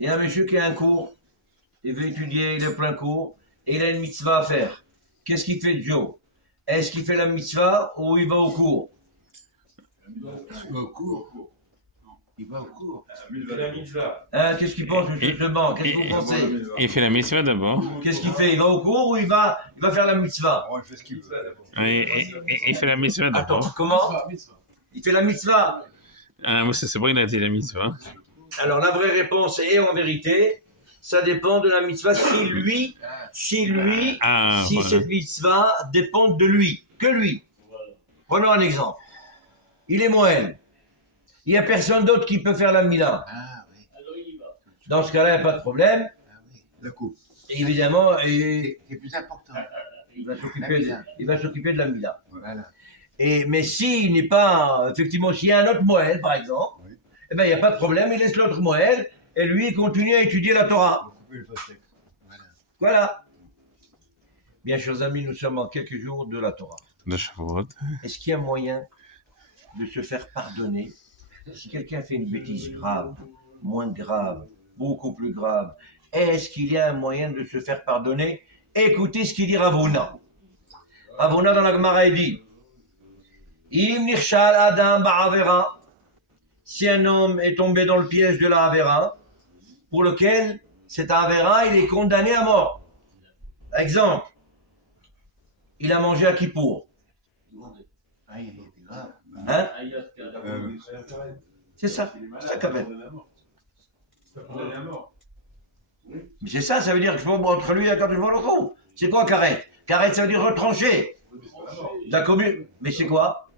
Il y a un monsieur qui a un cours, il veut étudier, il est plein cours, et il a une mitzvah à faire. Qu'est-ce qu'il fait, Joe? Est-ce qu'il fait la mitzvah ou il va au cours? Il va au cours. Il va au cours. Il fait la mitzvah. Hein, qu'est-ce qu'il pense, monsieur Seban? Qu'est-ce que vous pensez? Il fait la mitzvah d'abord. Qu'est-ce qu'il fait? Il va au cours ou il va faire la mitzvah? Bon, il fait ce qu'il veut. Il fait la mitzvah Attends, d'abord. comment? Il fait la mitzvah. Ah, moi, c'est bon, il a dit la mitzvah. Alors, la vraie réponse est, en vérité, ça dépend de la mitzvah. Si voilà. cette mitzvah dépend de lui, que lui. Prenons un exemple. Il est Moël. Il n'y a personne d'autre qui peut faire la Mila. Ah oui. Dans ce cas-là, il n'y a pas de problème. Ah oui. Le coup. Évidemment, C'est plus important. il va s'occuper de la Mila. Voilà. Mais s'il n'est pas, effectivement, s'il y a un autre Moël, par exemple, Oui. eh ben, il n'y a pas de problème, il laisse l'autre Moël et lui, il continue à étudier la Torah. Pour couper le post-texte. Voilà. Voilà. Bien, chers amis, nous sommes en quelques jours de la Torah. De Shavuot. Est-ce qu'il y a moyen de se faire pardonner si quelqu'un fait une bêtise grave, moins grave, beaucoup plus grave? Est-ce qu'il y a un moyen de se faire pardonner? Écoutez ce qu'il dit Ravuna. Ravuna dans la Gemara, il dit Im nirshal adam ba'avera. Si un homme est tombé dans le piège de la avera, pour lequel cet avera, il est condamné à mort. Exemple, il a mangé à Kippour. Ah, il était grave. Hein? Euh, C'est ça, c'est ça quand même. C'est condamné à mort. Mais c'est ça, ça veut dire que je peux entre lui et quand je vois le coup. C'est quoi carrette? Carrette, ça veut dire retrancher. La commune. Mais c'est quoi?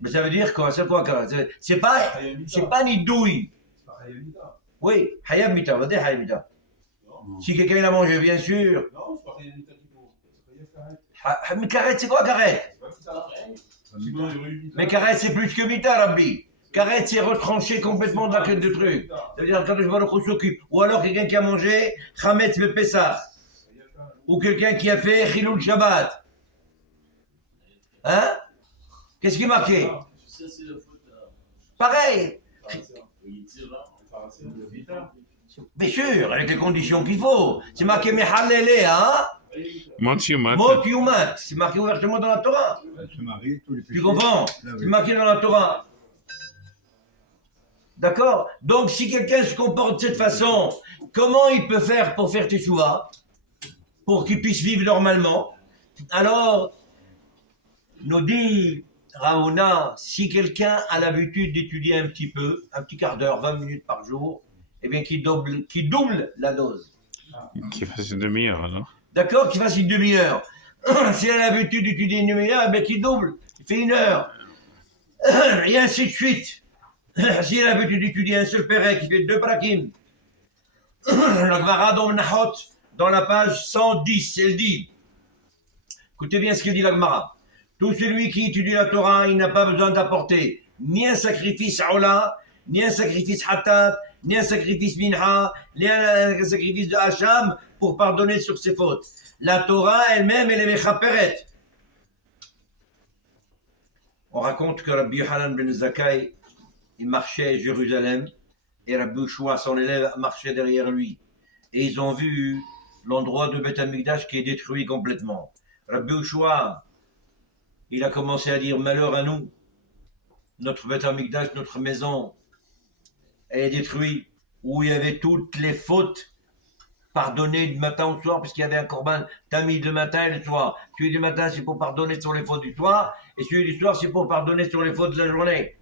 Mais ça veut dire quoi? C'est quoi carrette? C'est pas ni douille. C'est pas Hayamida. Oui, hayab mita, on va dire hayab mita. Si quelqu'un l'a mangé, bien sûr. Non, c'est pas Hayamida qui pour. C'est pas Hayab Mais carrette, c'est quoi carrette? C'est pas Sinon, il y aurait eu Mita. Mais carrette, c'est plus que mita, Rabbi. Carrette, c'est retrancher complètement de la quête de truc. Ça veut dire quand je vois le coup s'occupe. Ou alors quelqu'un qui a mangé Chametz le Pessah. Ou quelqu'un qui a fait Chilul Shabbat. Hein? Qu'est-ce qui est marqué? Ça, c'est la faute à. Pareil. Il tire là. Bien sûr, avec les conditions qu'il faut. C'est marqué Mehalele, hein? Motiumat. Mot Yumat. C'est marqué ouvertement dans la Torah. se marie, tous les péchés. Tu comprends? C'est marqué dans la Torah. D'accord? Donc, si quelqu'un se comporte de cette façon, comment il peut faire pour faire teshuva? Pour qu'il puisse vivre normalement? Alors, nous dit Ravuna, si quelqu'un a l'habitude d'étudier un petit peu, un petit quart d'heure, 20 minutes par jour, eh bien, qu'il double la dose. Qui fasse une demi-heure, alors. D'accord? Qu'il fasse une demi-heure. S'il a l'habitude d'étudier une demi-heure, eh bien, qu'il double. Il fait 1 heure. Et ainsi de suite. S'il a l'habitude d'étudier un seul pérec, il fait 2 brakim. La Gemara dans Nahot, dans la page 110, elle dit, écoutez bien ce que dit la Gemara. Tout celui qui étudie la Torah, il n'a pas besoin d'apporter ni un sacrifice Aola, ni un sacrifice Hatat, ni un sacrifice Minha, ni un sacrifice de Hacham pour pardonner sur ses fautes. La Torah elle-même, elle est Mechaperet. On raconte que Rabbi Yohanan ben Zakkai, il marchait à Jérusalem et Rabbi Ushua, son élève, marchait derrière lui. Et ils ont vu l'endroit de Beth Amikdash qui est détruit complètement. Rabbi Ushua, il a commencé à dire malheur à nous. Notre Beth Amikdash, notre maison, elle est détruite. Où il y avait toutes les fautes pardonnées du matin au soir, puisqu'il y avait un korban tamis le matin et le soir. Celui du matin, c'est pour pardonner sur les fautes du soir, et celui du soir, c'est pour pardonner sur les fautes de la journée.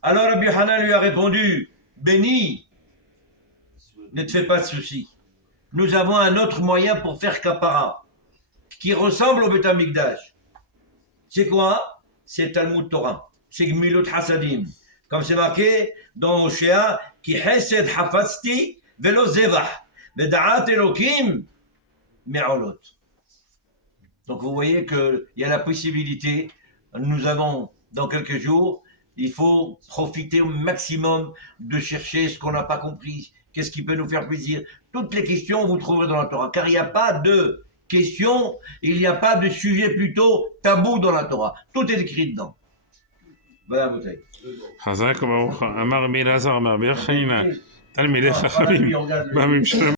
Alors Rabbi Hanan lui a répondu, béni, ne te fais pas de soucis. Nous avons un autre moyen pour faire kapara, qui ressemble au Beth Amikdash. C'est quoi? C'est Talmud Torah. C'est Gmilut Hasadim. Comme c'est marqué dans Oshéa, qui Hesed Hafazti velo Zebah, Veda'at Elokim Me'olot. Donc vous voyez qu'il y a la possibilité, nous avons dans quelques jours, il faut profiter au maximum de chercher ce qu'on n'a pas compris, qu'est-ce qui peut nous faire plaisir. Toutes les questions vous trouverez dans la Torah, car il n'y a pas de questions, il n'y a pas de sujet plutôt tabou dans la Torah. Tout est écrit dedans. Voilà, vous savez. חזק וברוך. אמר רבי אלעזר אמר, ברך חנינא, תלמידי Ah, חכמים regarde lui. בממשלה